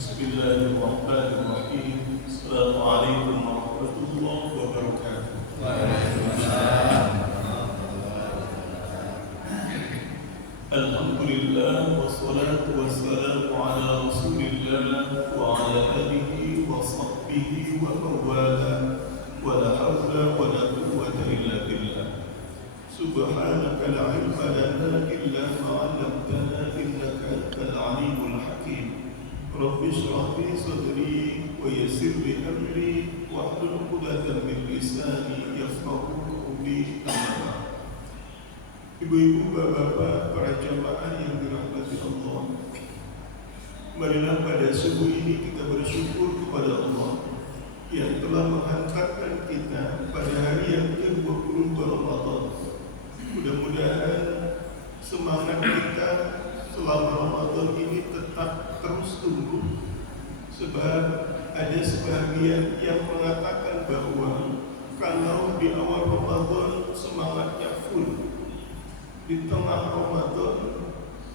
Bismillahirrahmanirrahim. Assalamualaikum warahmatullahi wabarakatuh. Waalaikumsalam. Alhamdulillah wassalatu wassalamu ala Rasulillah wa ala alihi wa sahbihi wa mawala wa la hawla wa la quwwata illa billah. Subhanaka la ilma lana illa ma 'allamtana innaka antal alimul hakim. Rabbi shrah li sadri wa yassir li amri wahlul 'uqdatam min lisani yafqahu qawli. Ibu-ibu, bapak-bapak, para jamaah yang dirahmati Allah, marilah pada subuh ini kita bersyukur kepada Allah yang telah menghantarkan kita pada hari yang ke-20 Ramadan. Mudah-mudahan semangat kita selama Ramadan ini tetap terus tumbuh, sebab ada sebagian yang mengatakan bahwa kalau di awal Ramadan semangatnya full, di tengah Ramadan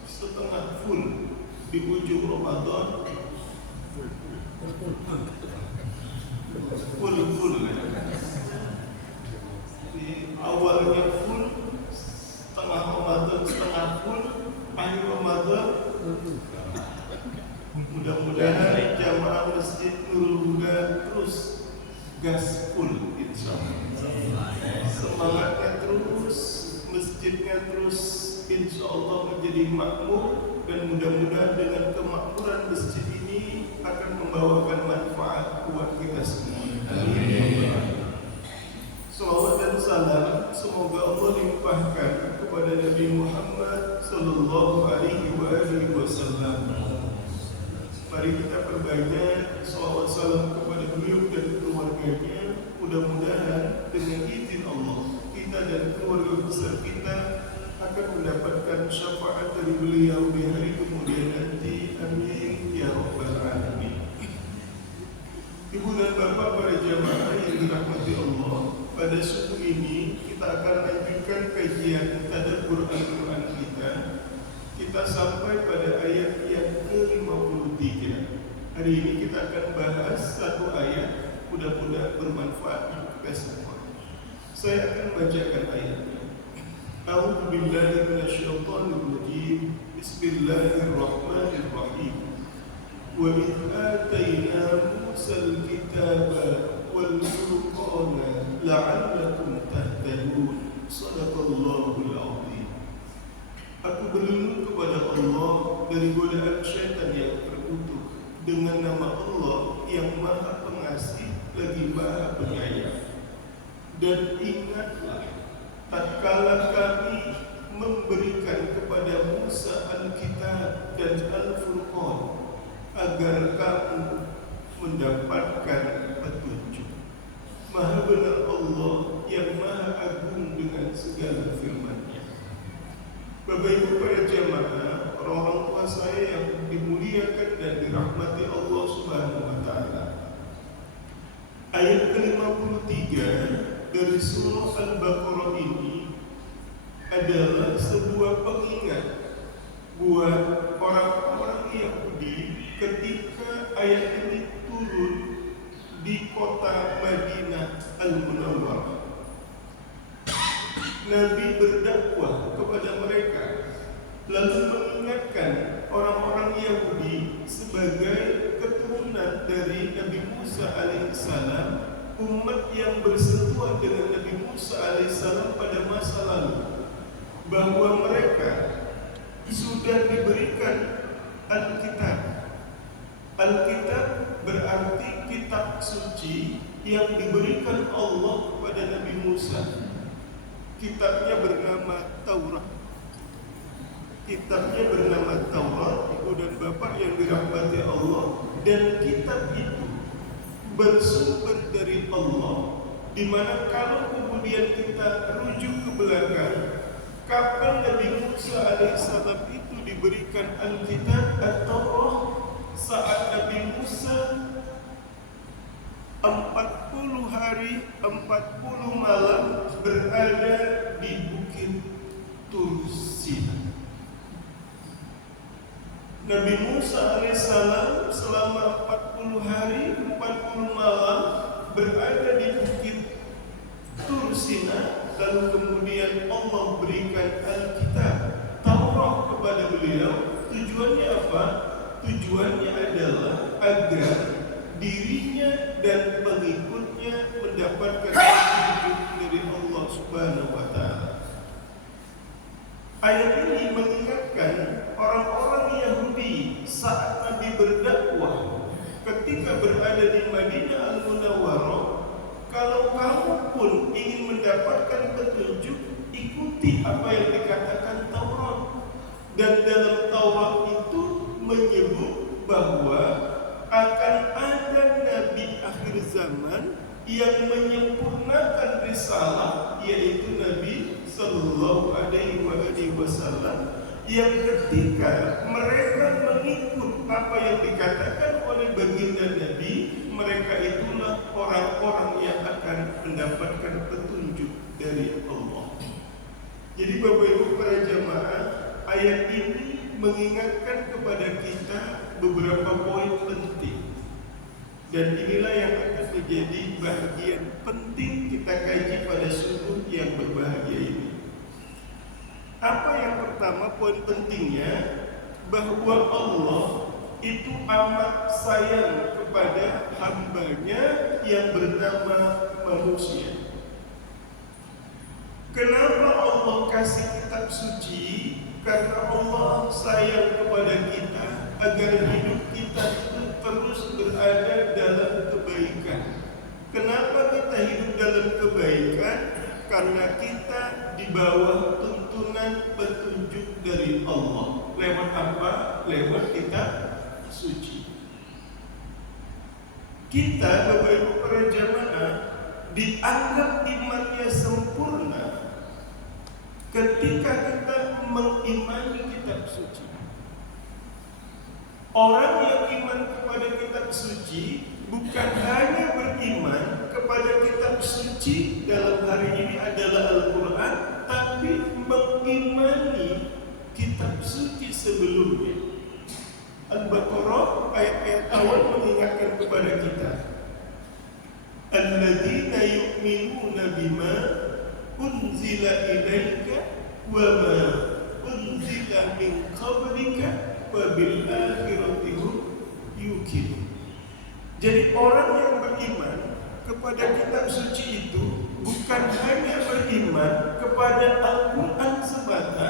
setengah full, di ujung Ramadan full. Di awalnya full, setengah Ramadan setengah full, akhir Ramadan. Mudah-mudahan jamaah Masjid Nurul Huda terus gas full, insyaallah. Semangatnya terus, masjidnya terus insya Allah menjadi makmur, dan mudah-mudahan dengan kemakmuran masjid ini akan membawakan manfaat buat kita semua. Amin. Salawat dan salam semoga Allah limpahkan kepada Nabi Muhammad sallallahu alaihi wasallam. Mari kita perbanyak salawat salam kepada beliau dan keluarganya. Mudah-mudahan dengan izin Allah kita dan keluarga besar kita akan mendapatkan syafaat dari beliau di hari kemudian nanti. Amin ya rabbal alamin. Ibu dan bapak, para jamaah yang dirahmati Allah, pada subuh ini kita akan lanjutkan kajian tadabbur Al-Quran kita. Kita sampai pada ayat yang ke-53. Hari ini kita akan bahas satu ayat, mudah-mudahan bermanfaat untuk kita semua. Saya akan bacakan ayatnya. A'udzu billahi minasyaitonir rajim. Bismillahirrahmanirrahim. Wa idh atayna Musal kitaba wal furqana la'allakum tahtadun. Shadaqallahul azim. Aku berlindung kepada Allah dari godaan syaitan yang terkutuk, dengan nama Allah yang Maha Pengasih lagi Maha Penyayang. Dan ingatlah tatkala kami memberikan kepada Musa Alkitab dan Al-Furqan agar kamu mendapatkan petunjuk. Maha benar Allah yang Maha Agung dengan segala firman-Nya. Bapak Ibu para jamaah, orang tua saya yang dimuliakan dan dirahmati Allah Subhanahu wa taala. Ayat ke-53 dari surah Al-Baqarah ini adalah sebuah pengingat buat orang-orang Yahudi ketika ayat ini turun di kota Madinah Al-Munawwarah. Nabi berdakwah kepada mereka, lalu mengingatkan orang-orang Yahudi sebagai keturunan dari Nabi Musa alaihissalam, umat yang bersentuhan dengan Nabi Musa alaihissalam pada masa lalu, bahwa mereka sudah diberikan Alkitab. Alkitab berarti kitab suci yang diberikan Allah kepada Nabi Musa. Kitabnya bernama Taurat. Kitabnya bernama Taurat, ibu dan bapak yang dirahmati Allah. Dan kitab itu bersumber dari Allah, di mana kalau kemudian kita rujuk ke belakang, kapan Nabi Musa alaihissalam itu diberikan Alkitab atau saat Nabi Musa 40 hari 40 malam berada di Bukit Tur Sina. Nabi Musa alaihissalam selama 40 hari 40 malam berada di bukit Tur Sina, lalu kemudian Allah berikan Alkitab Taurat kepada beliau. Tujuannya apa? Tujuannya adalah agar dirinya dan pengikutnya mendapatkan petunjuk dari Allah Subhanahu wa Ta'ala. Ayat ini mengingatkan orang-orang Yahudi saat Nabi berdakwah ketika berada di Madinah Al-Munawwarah, kalau kamu pun ingin mendapatkan petunjuk, ikuti apa yang dikatakan Taurat. Dan dalam Taurat itu menyebut bahwa akan ada nabi akhir zaman yang menyempurnakan risalah, yaitu Nabi Sallallahu Alaihi Wasallam, yang ketika mereka mengikut apa yang dikatakan oleh baginda Nabi, mereka itulah orang-orang yang akan mendapatkan petunjuk dari Allah. Jadi Bapak Ibu para jamaah, ayat ini mengingatkan kepada kita beberapa poin penting. Dan inilah yang akan menjadi bagian penting kita kaji pada subuh yang berbahagia ini. Apa yang pertama, poin pentingnya, bahwa Allah itu amat sayang kepada hambanya yang bernama manusia. Kenapa Allah kasih kitab suci? Karena Allah sayang kepada kita agar hidup kita itu terus berada dalam kebaikan. Kenapa kita hidup dalam kebaikan? Karena kita di bawah tuntunan petunjuk dari Allah. Lewat apa? Lewat kitab suci. Kita, Bapak Ibu para jamaah, dianggap imannya sempurna ketika kita mengimani kitab suci. Orang yang iman kepada kitab suci bukan hanya beriman kepada kitab suci dalam hari ini adalah Al-Quran, tapi mengimani kitab suci sebelumnya. Al-Baqarah ayat-ayat awal mengingatkan kepada kita, alladzina yu'minuna bima unzila ilaika wa ma unzila min qablika wa bil akhirati hum yuqinun. Jadi orang yang beriman kepada kitab suci itu bukan hanya beriman kepada Al-Quran semata,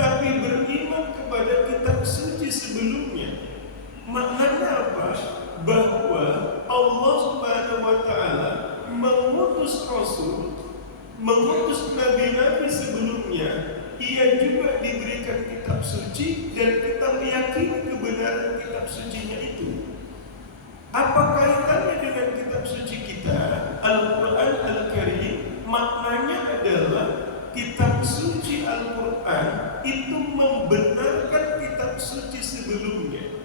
tapi beriman kepada kitab suci sebelumnya. Maknanya apa? Bahwa Allah Subhanahu wa Ta'ala mengutus Rasul, mengutus nabi-nabi sebelumnya. Ia juga diberikan kitab suci dan kita meyakini kebenaran kitab sucinya itu. Apa kaitannya dengan kitab suci kita? Al-Quran Al-Karim maknanya adalah kitab suci Al-Quran itu membenarkan kitab suci sebelumnya.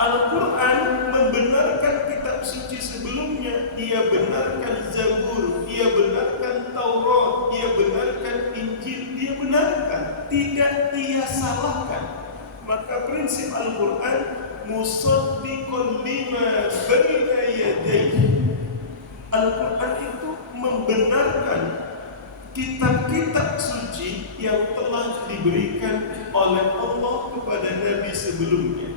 Al-Quran membenarkan kitab suci sebelumnya. Ia benarkan Zabur, ia benarkan Taurat, ia benarkan Injil, ia benarkan, tidak ia salahkan. Maka prinsip Al-Quran musaddiqun lima baina yadayhi. Al-Quran itu membenarkan kitab-kitab suci yang telah diberikan oleh Allah kepada nabi sebelumnya.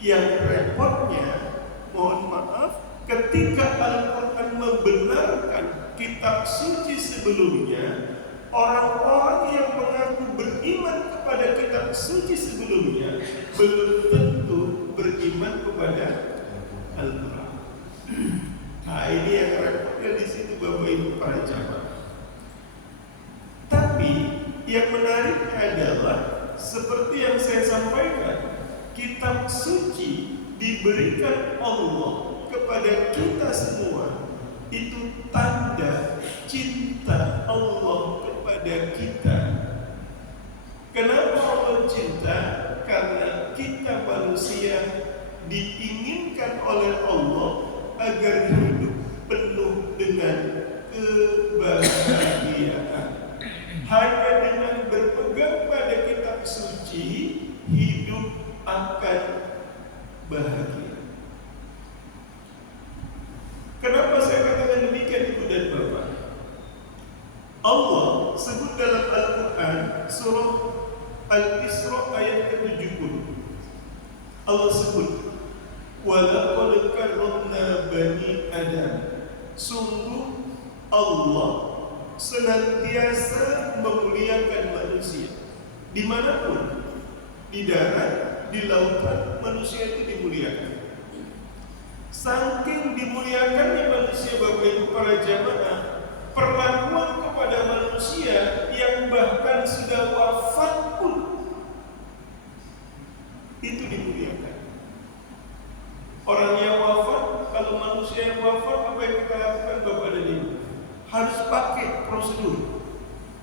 Yang repotnya, mohon maaf, ketika Al-Quran membenarkan kitab suci sebelumnya, orang-orang yang mengaku beriman kepada kitab suci sebelumnya belum tentu beriman kepada Al-Quran. Nah, ini yang repotnya di situ, Bapak Ibu para jamaah. Tapi yang menariknya adalah seperti yang saya sampaikan, kitab suci diberikan Allah kepada kita semua. Itu tanda cinta Allah kepada kita. Kenapa Allah cinta? Karena kita manusia diinginkan oleh Allah agar hidup penuh dengan kebahagiaan. Hanya dengan berpegang pada kitab suci hidup akan bahagia. Kenapa saya katakan demikian, Ibu dan Bapak? Allah sebut dalam Al-Quran surah Al-Isra ayat ke-70. Allah sebut, walaqad karramna bani Adam. Sungguh Allah senantiasa memuliakan manusia. Dimanapun, di darat, di lautan, manusia itu dimuliakan. Saking dimuliakannya manusia, Bapak Ibu para jamaah, perlakuan kepada manusia yang bahkan sudah wafat pun itu dimuliakan. Orang yang wafat, kalau manusia yang wafat, apa yang kita lakukan, Bapak dan Ibu? Harus pakai prosedur.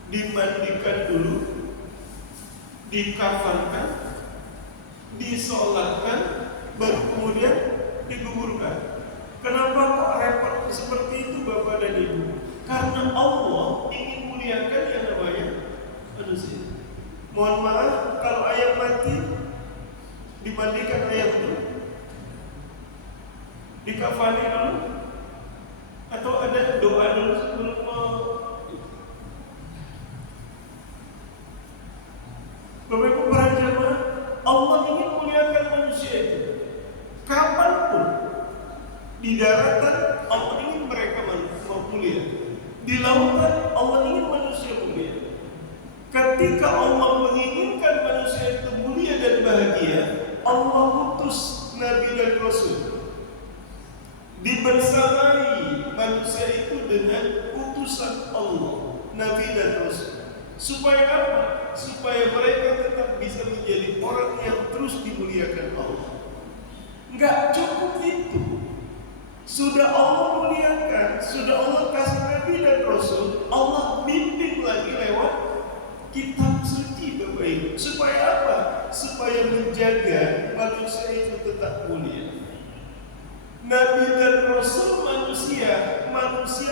Dimandikan dulu, dikafankan, disolatkan, baru kemudian dikuburkan. Kenapa kok repot seperti itu, Bapak dan Ibu? Karena Allah ingin muliakan yang namanya manusia. Mohon maaf, kalau ayam mati dimandikan ayam dulu, dikafani dulu, atau ada doa dulu sebelum Bapak Ibu para jamaah, Allah ingin muliakan manusia itu. Kapanpun, di daratan Allah ingin mereka mulia, di lautan Allah ingin manusia mulia. Ketika Allah menginginkan manusia itu mulia dan bahagia, Allah utus Nabi dan Rasul, dibersamai manusia itu dengan utusan Allah, Nabi dan Rasul. Supaya apa? Supaya mereka tetap bisa menjadi orang yang terus dimuliakan Allah. Enggak cukup itu. Sudah Allah muliakan, sudah Allah kasih Nabi dan Rasul, Allah bimbing lagi lewat kitab suci, Bapak Ibu. Supaya apa? Supaya menjaga manusia itu tetap mulia. Nabi dan Rasul manusia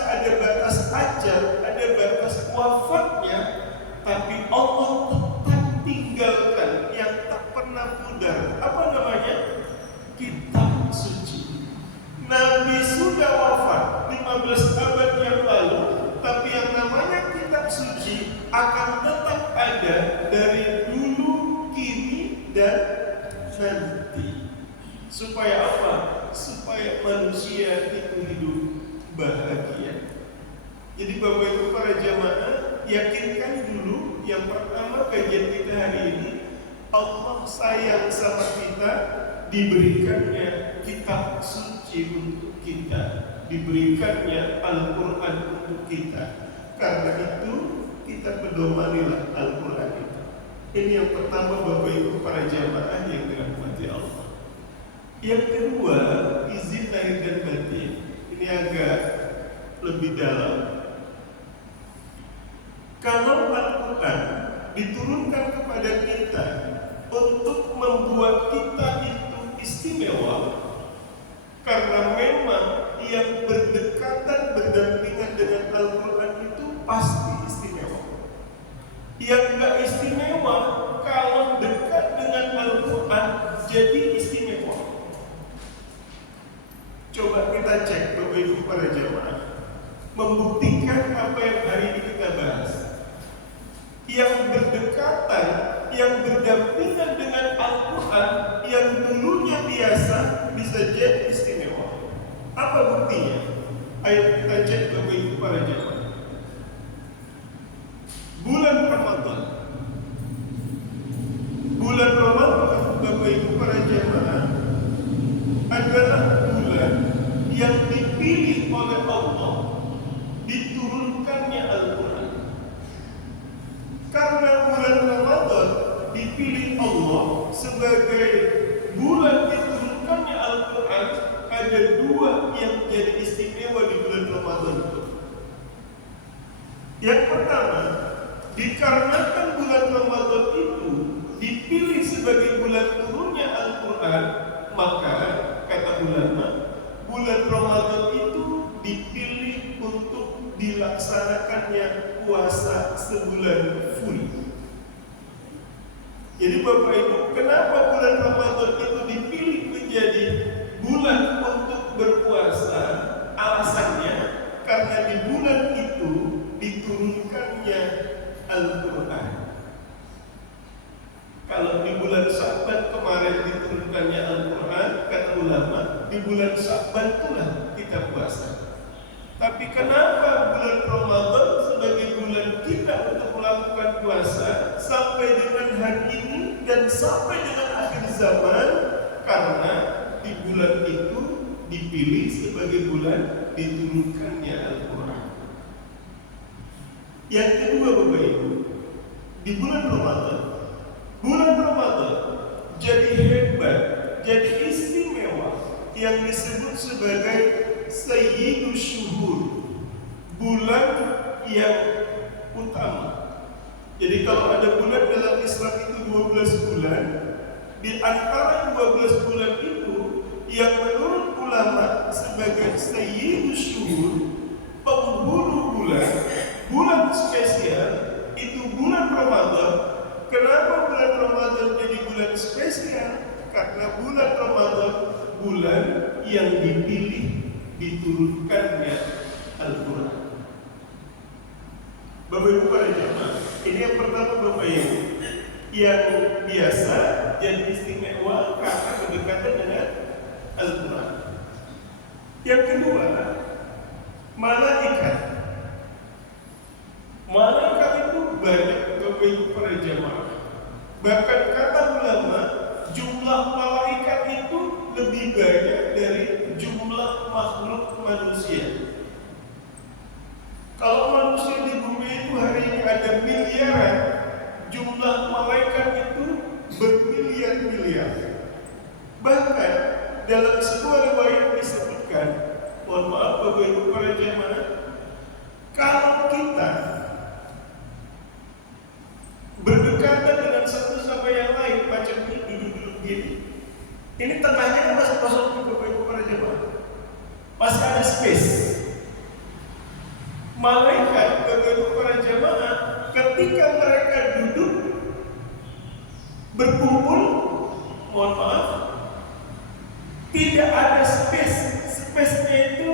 ada batas ajal, ada batas wafatnya, tapi Allah tetap tinggalkan yang tak pernah pudar. Apa namanya? Kitab suci. Nabi sudah wafat 15 abad yang lalu, tapi yang namanya kitab suci akan tetap ada dari dulu, kini, dan nanti. Supaya apa? Supaya manusia itu hidup bahagia. Jadi Bapak Ibu para jamaah, yakinkan dulu, yang pertama kajian kita hari ini, Allah sayang sama kita, diberikannya kitab suci untuk kita, diberikannya Al-Quran untuk kita. Karena itu kita pedomanilah Al-Quran itu. Ini yang pertama, Bapak Ibu para jamaah yang dirahmati Allah. Yang kedua, izin lahir dan batin. Ini agak lebih dalam. Kalau Al-Quran diturunkan kepada kita untuk membuat kita itu istimewa, karena memang yang berdekatan, berdampingan dengan Al-Quran itu pasti istimewa. Yang enggak istimewa, kalau dekat dengan Al-Quran jadi istimewa. Coba kita cek, Bapak Ibu para jamaah, membuktikan apa yang hari ini kita bahas. Yang berdekatan, yang berdampingan dengan Al-Quran, yang dulunya biasa, bisa jadi istimewa. Apa buktinya? Ayo kita cek, Bapak Ibu para jamaah. Bulan Ramadan. Bulan Ramadan, Bapak Ibu para jamaah, adalah bulan yang dipilih oleh Allah diturunkannya Al-Quran. Karena bulan Ramadan dipilih Allah sebagai bulan diturunkannya Al-Quran, ada dua yang jadi istimewa di bulan Ramadan itu. Yang pertama, dikarenakan bulan Ramadan itu dipilih sebagai bulan turunnya Al-Quran, maka kata ulama, bulan Ramadan itu dipilih untuk dilaksanakannya puasa sebulan full. Jadi Bapak Ibu, kenapa bulan Ramadan itu dipilih menjadi bulan untuk berpuasa? Alasannya karena di bulan itu diturunkannya Al-Quran. Kalau di bulan Sya'ban kemarin diturunkannya Al-Quran, kata ulama, di bulan Sya'ban itulah kita puasa. Tapi kenapa bulan Ramadan sebagai bulan kita untuk melakukan puasa sampai dengan hari ini dan sampai dengan akhir zaman? Karena di bulan itu dipilih sebagai bulan diturunkannya Al-Quran. Yang kedua Bapak Ibu, di bulan Ramadan jadi hebat, jadi istimewa, yang disebut sebagai Sayyidus Syuhur, bulan yang utama. Jadi kalau ada bulan dalam Islam itu 12 bulan, di antara 12 bulan itu yang menurut ulama sebagai Sayyidus Syuhur, penghulu bulan spesial itu bulan Ramadan. Kenapa bulan Ramadan jadi bulan spesial? Karena bulan Ramadan bulan yang dipilih diturunkannya Al-Quran. Bapak Ibu para jemaah, ini yang pertama Bapak Ibu, yang biasa jadi istimewa karena berdekatan dengan Al-Quran. Yang kedua, malaikat. Malaikat itu banyak Bapak Ibu para jemaah. Bahkan kata ulama, jumlah malaikat itu lebih banyak dari jumlah makhluk manusia. Kalau manusia di bumi itu hari ini ada miliaran, jumlah malaikat itu bermiliar-miliar. Bahkan dalam sebuah riwayat disebutkan, mohon maaf Bapak Ibu para jemaah, kalau kita berdekatan dengan satu sama yang lain, macam ini duduk-duduk gini, ini tengahnya masih kosong Bapak Ibu para jemaah, masih ada space. Malaikat Bapak Ibu para jemaah, ketika mereka duduk berkumpul, mohon maaf, tidak ada space. Space-nya itu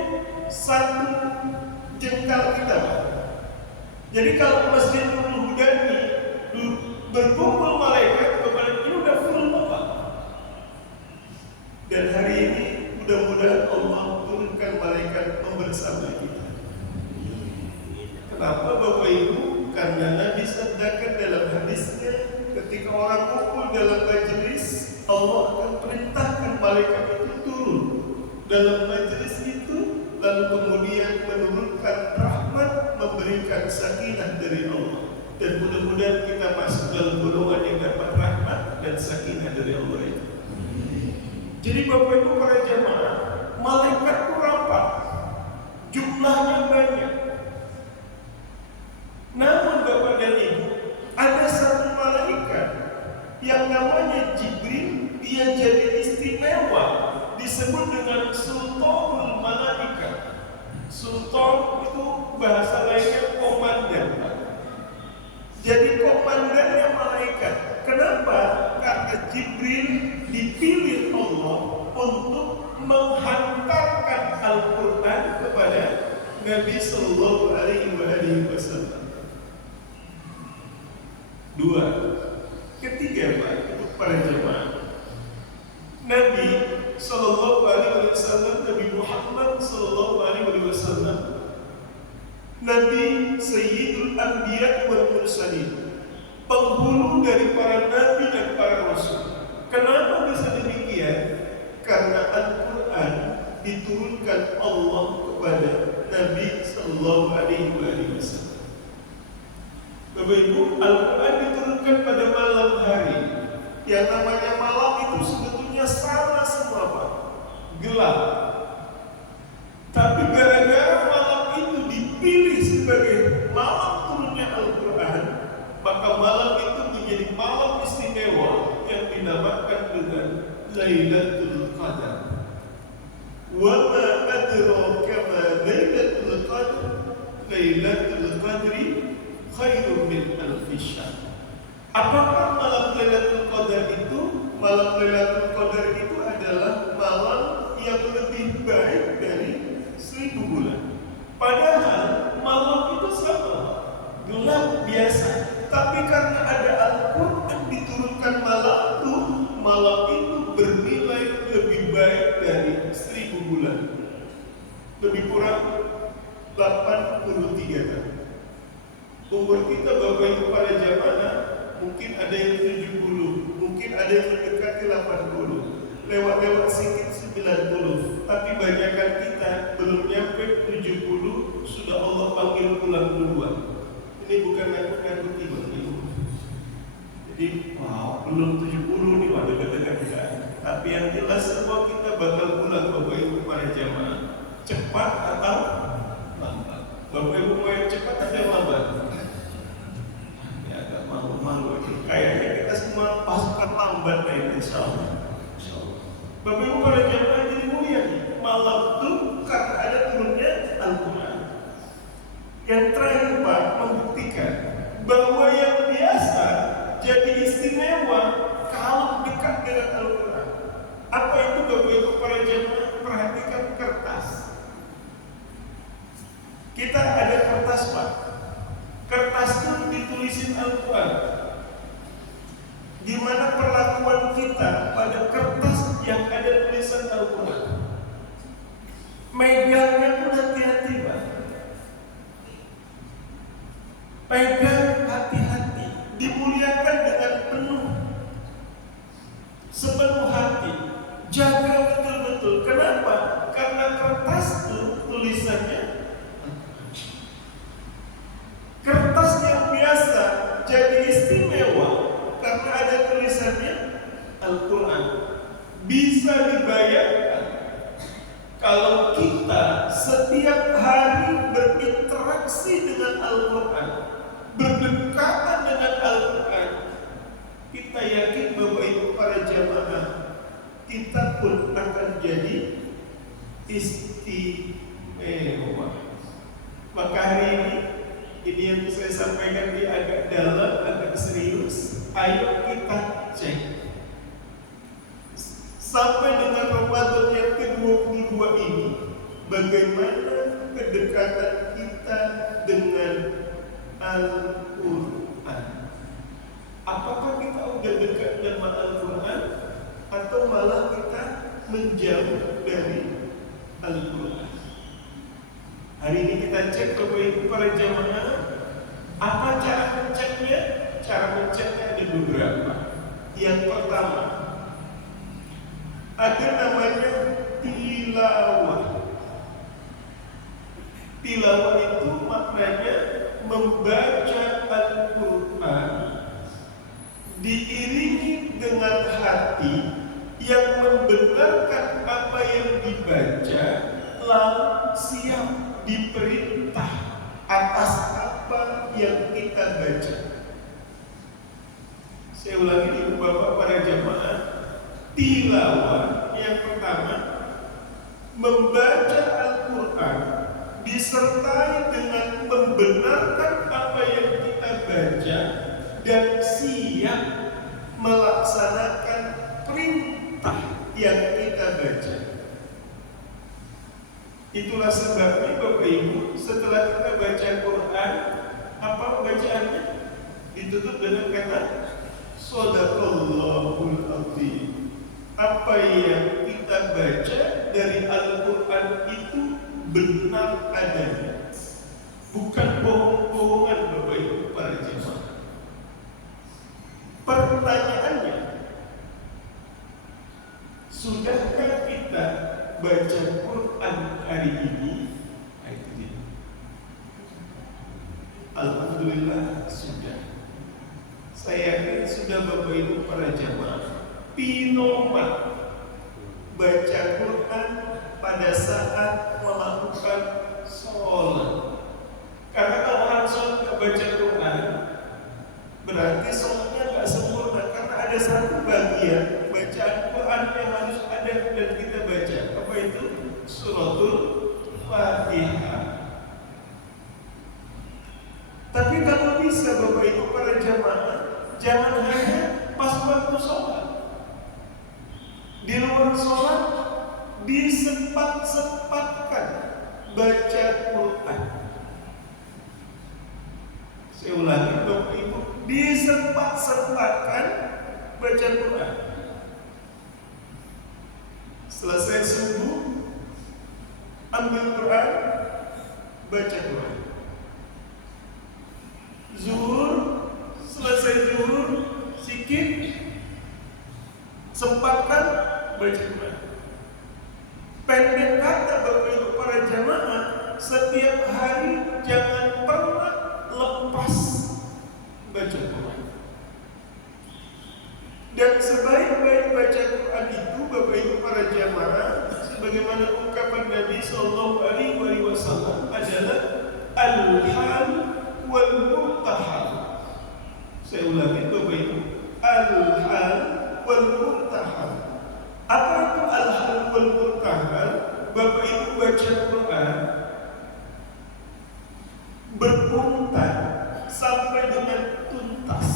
satu jengkal kita. Jadi kalau Masjid Nurul Huda ini berkumpul malaikat, ini udah full Bapak. Dan hari ini mudah-mudahan Allah turunkan malaikat membersama kita. Kenapa Bapak Ibu? Karena Nabi sabdakan dalam hadisnya, ketika orang kumpul dalam majelis, Allah akan perintahkan malaikat itu turun dalam majelis itu, lalu kemudian menurunkan rahmat, memberikan sakinah dari Allah. Dan mudah-mudahan kita masuk dalam golongan yang dapat rahmat dan sakinah dari Allah itu. Jadi Bapak Ibu para jemaah, malaikat itu rapat, jumlahnya banyak. Namun Bapak dan Ibu, ada satu malaikat yang namanya Jibril, dia jadi istimewa, disebut dengan Sultanul Malaikat. Sultan itu bahasa lainnya komandan. Jadi komandannya malaikat. Kenapa? Karena Jibril dipilih Allah untuk menghantarkan Al-Quran kepada Nabi Sallallahu Alaihi Wasallam. Dua, ketiga Pak, untuk para jemaah, Nabi Sallallahu Alaihi Wasallam, Nabi Muhammad Sallallahu Alaihi Wasallam, Nabi Sayyidul Anbiya wal Mursalin, penghulu dari para nabi dan para rasul. Kenapa bisa demikian? Karena Al-Quran diturunkan Allah kepada Nabi Sallallahu Alaihi Wasallam. Bapak Ibu, Al-Quran diturunkan pada malam hari. Yang namanya malam itu sebetulnya sama semua Pak, gelap. Tapi gara-gara malam itu dipilih sebagai malam turunnya Al-Quran, maka malam itu menjadi malam istimewa yang dinamakan dengan Lailatul Qadar. Wa ma adraka ma Lailatul Qadar? Lailatul Qadri khairun min alfi syahr. Apakah malam Lailatul Qadar itu? Malam Lailatul Qadar itu adalah malam yang lebih baik dari 1000 bulan. Padahal malam itu sama, gelap biasa. Tapi karena ada Al-Quran diturunkan malam itu bernilai lebih baik dari 1000 bulan. Lebih kurang 83 tahun. Umur kita Bapak Ibu para jamaah mungkin ada yang 70, mungkin ada yang mendekati 80, lewat-lewat sedikit 90, tapi banyakkan kita belum nyampe 70 sudah Allah panggil pulang duluan. Ini bukan nakut-nakuti Bapak Ibu. Jadi belum 70 nih, waduh dekat-dekat. Tapi yang jelas semua kita bakal pulang Bapak Ibu para jamaah. Cepat atau lambat? Bapak Ibu mau yang cepat atau yang lambat? Malu-malu, kayaknya kita semua pasukan lambat ya, insya Allah. Bapak Ibu para jamaah jadi mulia nih. Malam itu karena ada turunnya Al-Quran. Yang terakhir Pak membuktikan bahwa yang biasa jadi istimewa kalau dekat dengan Al-Quran. Apa itu Bapak Ibu para jamaah? Perhatikan kertas. Kita ada kertas Pak. Kertas itu ditulisin Al-Quran. Di mana perlakuan kita pada kertas yang ada tulisan Al-Quran. Megangnya pun hati-hati Pak. Pegang hati-hati. Dimuliakan dengan penuh, sepenuh hati. Jaga betul-betul. Kenapa? Karena kertas itu tulisannya kertas yang biasa jadi istimewa karena ada tulisannya Al-Quran. Bisa dibayangkan kalau kita setiap hari berinteraksi dengan Al-Quran, berdekatan dengan Al-Quran, kita yakin Bapak Ibu para jamaah, kita pun akan jadi istimewa. Maka hari ini yang saya sampaikan di agak dalam, agak serius. Ayo kita cek sampai dengan Ramadan yang ke-22 ini, bagaimana kedekatan kita dengan Al-Quran. Apakah kita udah dekat dengan Al-Quran atau malah kita menjauh dari Al-Quran? Hari ini kita cek Bapak Ibu para jamaah. Apa cara menceknya? Cara menceknya ada beberapa. Yang pertama, ada namanya tilawah. Tilawah itu maknanya membaca Al-Quran diiringi dengan hati yang membenarkan apa yang dibaca, lalu siap diperintah atas apa yang kita baca. Saya ulangi Ibu Bapak para jamaah. Tilawah yang pertama, membaca Al-Quran disertai dengan membenarkan apa yang kita baca dan siap melaksanakan perintah yang kita baca. Itulah sebabnya Bapak Ibu, setelah kita baca Quran, apa bacaannya? Ditutup dengan kata Shadaqallahul Azim. Apa yang kita baca dari Al-Quran itu benar adanya, bukan bohong-bohongan Bapak Ibu para jemaah. Pertanyaannya, sudahkah kita baca Quran hari ini? Alhamdulillah sudah. Saya yakin sudah Bapak Ibu para jamaah pinomat baca Quran pada saat melakukan sholat. Karena kalau orang sholat nggak baca Quran, berarti sholatnya nggak sempurna. Karena ada satu bagian bacaan Quran yang harus ada dan kita baca. Apa itu? Suratul Fatihah. Tapi kalau bisa Bapak Ibu para jamaah, jangan luar sholat disempat-sempatkan baca Quran. Saya ulangi, Bapak Ibu, disempat-sempatkan baca Quran. Selesai subuh, ambil Quran, baca Quran. Zuhur, selesai zuhur, sikit, sempatkan baca Quran. Pendek kata Bapak Ibu para jamaah, setiap hari jangan pernah lepas baca Quran. Dan sebaik-baik baca Quran itu Bapak Ibu para jamaah, sebagaimana ungkapan Nabi Sallallahu Alaihi Wasallam adalah al-hal wal muntahal. Saya ulangi Bapak Ibu, al-hal wal muntahal. Apa itu al-hal wal muntahal? Bapak Ibu baca Quran berpuntat sampai dengan tuntas.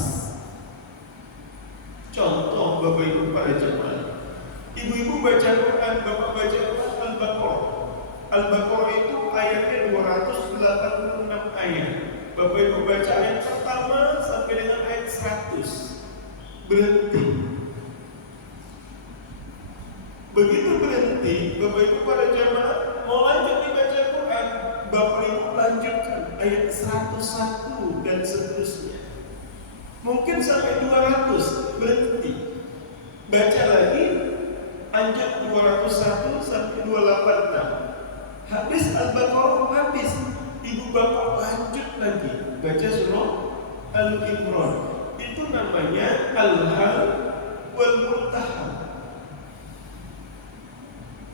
Contoh Bapak Ibu para jemaah, ibu-ibu baca Quran, bapak baca Quran Al-Baqarah. Al-Baqarah itu ayatnya 286 ayat. Bapak Ibu baca ayat pertama sampai dengan ayat 100, berhenti. Begitu berhenti, Bapak Ibu para jemaah mau lanjut dibaca Quran, Bapak Ibu lanjutkan ayat 101 dan seterusnya. Mungkin sampai 200, berhenti. Baca lagi, lanjut 201 sampai 286. Habis Al-Baqarah habis, ibu bapak lanjut lagi baca surah Al-Imran. Itu namanya al-hal wal muntahal.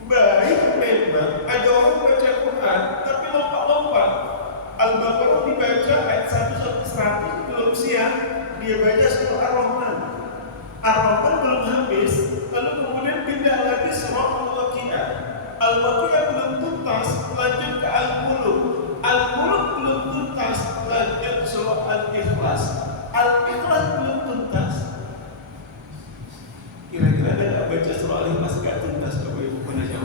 Baik memang ada orang baca Quran tapi lompat-lompat. Al-Baqarah dibaca ayat 1 sampai 100 belum siap, dia baca surah Ar-Rahman. Ar-Rahman belum habis, lalu kemudian pindah lagi surah Al-Waqiah. Al-Waqiah belum tuntas, lanjut ke Al-Muluk. Al-Muluk belum tuntas, lanjut surah Al-Ikhlas. Al-Ikhlas belum tuntas. Kira-kira ada nggak baca surah Al-Ikhlas nggak tuntas Bapak Ibu penajam?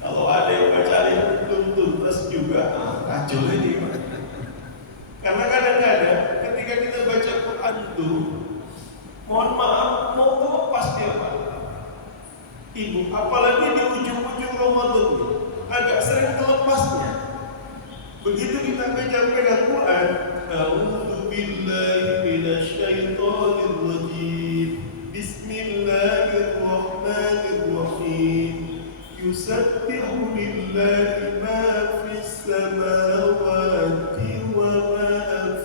Kalau ada yang baca Al-Ikhlas belum tuntas juga, kacau ini. Karena kadang-kadang ketika kita baca Quran itu, mohon maaf, mau lepas dia Pak. Ibu, apalagi di ujung-ujung Ramadan agak sering kelepasnya. Begitu kita pegang Quran, a'udzu billahi minasyaitonir rajim. Bismillahirrahmanirrahim. Yusabbihu lillahi ma fis samawati wa ma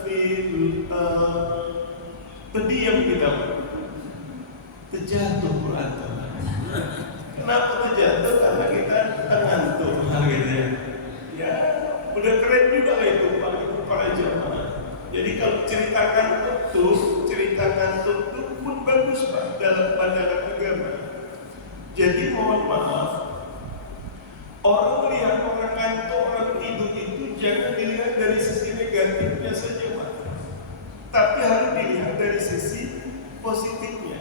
fil ardh. Terdiam kita. Terjatuh Quran. Kenapa terjatuh? Karena kita ngantuk gitu ya. Ya, udah keren juga itu para jamaah. Jadi kalau ceritakan ngantuk pun bagus Pak dalam pandangan agama. Jadi mohon maaf, orang melihat orang ngantuk, orang tidur itu jangan dilihat dari sisi negatifnya saja Pak, tapi harus dilihat dari sisi positifnya.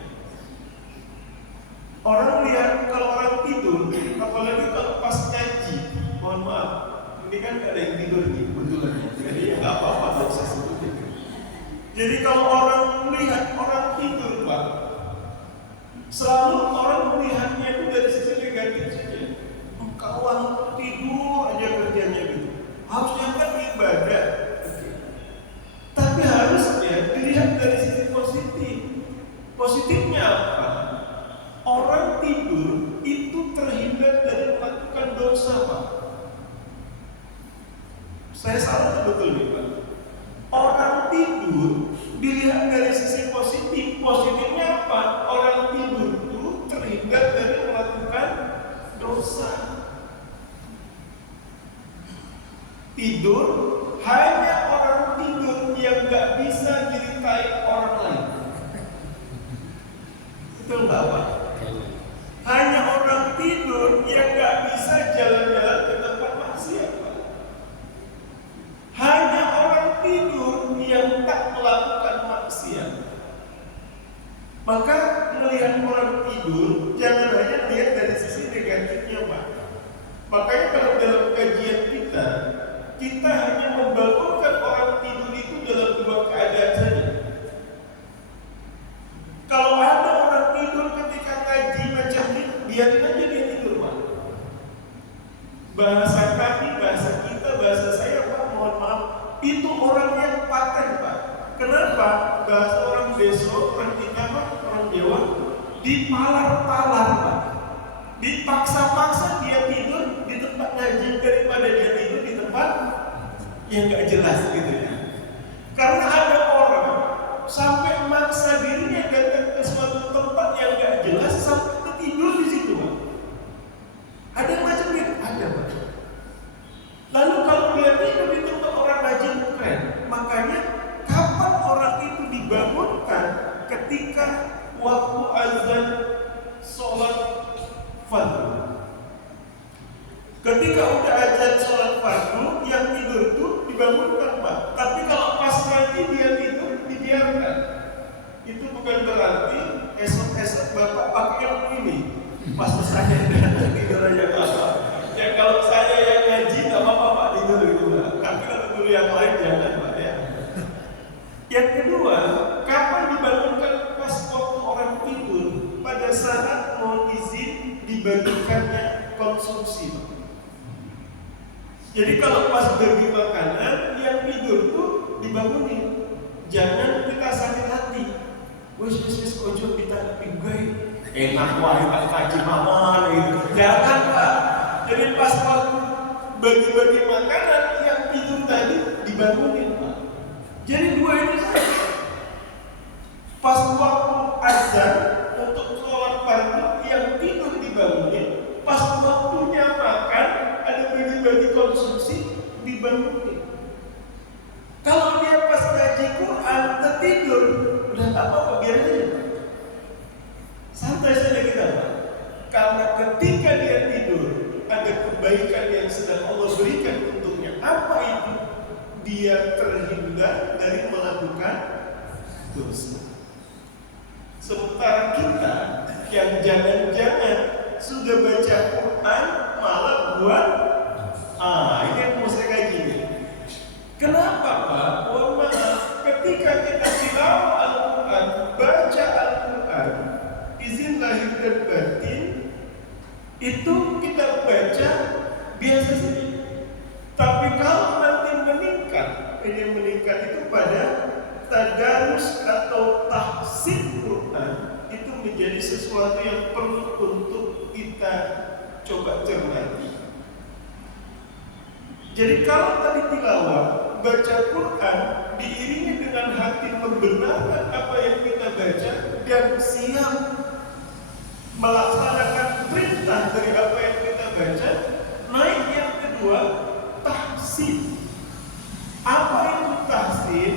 Orang lihat kalau orang tidur, apalagi kalau pas ngaji, mohon maaf, ini kan gak ada yang tidur nih, betulan ya. Jadi ya gak apa-apa kalau saya sebutin. Jadi kalau orang melihat orang tidur Pak, selalu orang melihatnya itu dari sisi negatif saja. Kawan tidur aja kerjanya gitu. Harusnya kan ibadah. Tapi harusnya dilihat dari sisi positif. Positifnya apa? Orang tidur itu terhindar dari melakukan dosa Pak. Saya salah betul nih Pak. Orang tidur dilihat dari sisi positif. Positifnya apa? Orang tidur itu terhindar dari melakukan dosa. Tidur hanya orang tidur yang gak bisa ceritain orang lain. Betul nggak Pak? Hanya orang tidur yang gak bisa jalan-jalan ke tempat maksiat Pak. Hanya orang tidur yang tak melakukan maksiat. Maka melihat orang tidur jangan hanya dia Makanya kalau dalam kajian kita hanya membangunkan orang tidur itu dalam dua keadaan saja. Kalau ada orang tidur ketika ngaji macam ini, biarin aja dia tidur, Pak. Bahasa kami, bahasa kita, bahasa saya, Pak, mohon maaf, itu orang yang paten, Pak. Kenapa? Bahasa orang Deso, orang kita, Pak, orang Jawa, dipalar-palar, Pak. Dipaksa-paksa dia tidur di tempat ngaji daripada dia tidur di tempat yang gak jelas gitu ya. Karena ada orang sampai maksa dirinya datang ke suatu tempat yang gak jelas sampai tidur di situ, Pak. Ada macam itu, ada, Pak. Lalu kalau dia tidur di tempat orang ngaji keren. Makanya kapan orang itu dibangunkan? Ketika waktu azan sholat fardu. Ketika udah azan sholat fardu, yang tidur itu dibangunkan, Pak. Tapi kalau pas nanti dia tidur, dibiarkan. Itu bukan berarti esok-esok Bapak pakai yang ini. Pas saya tidur aja, Pak. Ya kalau saya yang ngaji, nggak apa-apa, Pak, tidur gitu, Pak. Tapi kalau guru yang lain jangan, Pak, ya. Yang kedua, kapan dibangunkan? Pas waktu orang tidur, pada saat mau izin dibagikannya konsumsi. Jadi kalau pas bagi makanan, yang tidur tuh dibangunin. Jangan kita sakit hati. Wes ojo kita pinggai. Enak wae Pak kaji mama gitu. Jangan, Pak. Jadi pas waktu bagi-bagi makanan, yang tidur tadi dibangunin, Pak. Jadi dua itu saja. Pas waktu azan untuk sholat fardu, yang tidur dibangunin. Pas waktunya makan, ada bagi-bagi konsumsi, dibangunin. Kalau dia pas ngaji Quran tertidur, udah tak apa-apa, biar aja. Santai saja kita, Pak. Karena ketika dia tidur, ada kebaikan yang sedang Allah berikan untuknya. Apa itu? Dia terhindar dari melakukan dosa. Sementara kita yang jangan-jangan sudah baca Quran malah buat ini yang mau saya kaji nih. Kenapa, Pak? Mohon maaf, ketika kita tilawah Al-Quran, baca Al-Quran, izin lahir dan batin, itu kita baca biasa saja. Tapi kalau nanti meningkat, ini meningkat itu pada tadarus atau tahsin Quran, itu menjadi sesuatu yang perlu untuk kita coba cermati. Jadi kalau tadi tilawah, baca Quran diiringi dengan hati membenarkan apa yang kita baca dan siap melaksanakan perintah dari apa yang kita baca. Naik yang kedua, tahsin. Apa itu tahsin?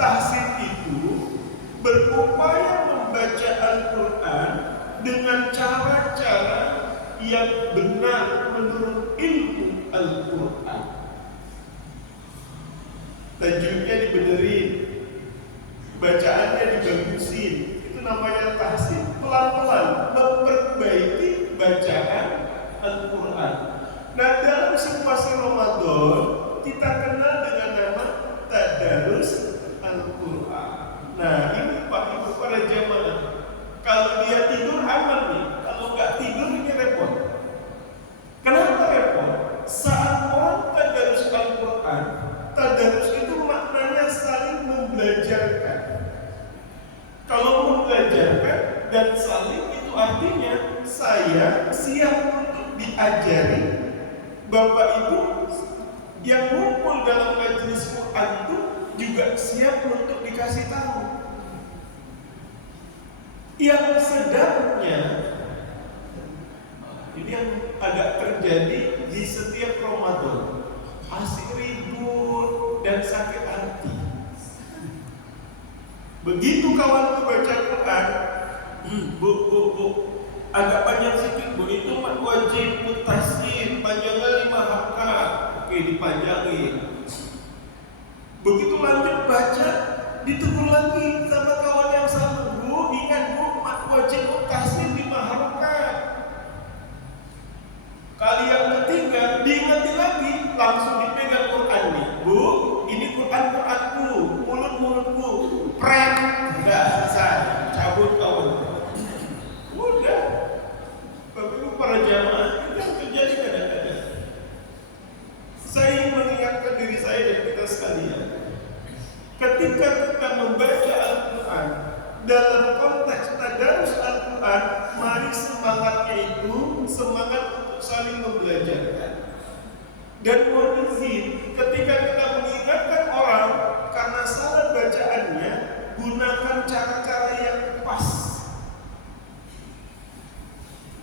Tahsin itu berupaya membaca Al-Quran dengan cara-cara yang benar menurut ilmu Al-Quran. Tajwidnya dibenerin, bacaannya dibagusin, itu namanya tahsin. Pelan-pelan memperbaiki bacaan Al-Quran. Nah, dalam situasi Ramadan kita kenal dengan nama tadarus Al-Quran. Nah, ini Pak Ibu para jamaah, kalau dia tidur aman nih, kalau nggak tidur ini repot. Kenapa repot? Saat orang tadarus Al-Quran, tadarus itu maknanya saling membelajarkan. Kalau membelajarkan dan saling, itu artinya saya siap untuk diajari. Bapak Ibu yang ngumpul dalam majelis Quran itu juga siap untuk dikasih tahu. Yang sedangnya ini yang agak terjadi di setiap Ramadan, asik ribut dan sakit hati. Begitu kawan baca Quran, bu, agak panjang sedikit, bu, itu mak wajib mutasin, panjangnya 5 halaman, oke dipanjangin. Begitu lanjut baca, ditegur lagi sama kawan yang sama, bu, ingat bu, mak wajib mutasin 5 halaman. Kali yang ketiga Dan mohon izin, ketika kita mengingatkan orang karena salah bacaannya, gunakan cara-cara yang pas.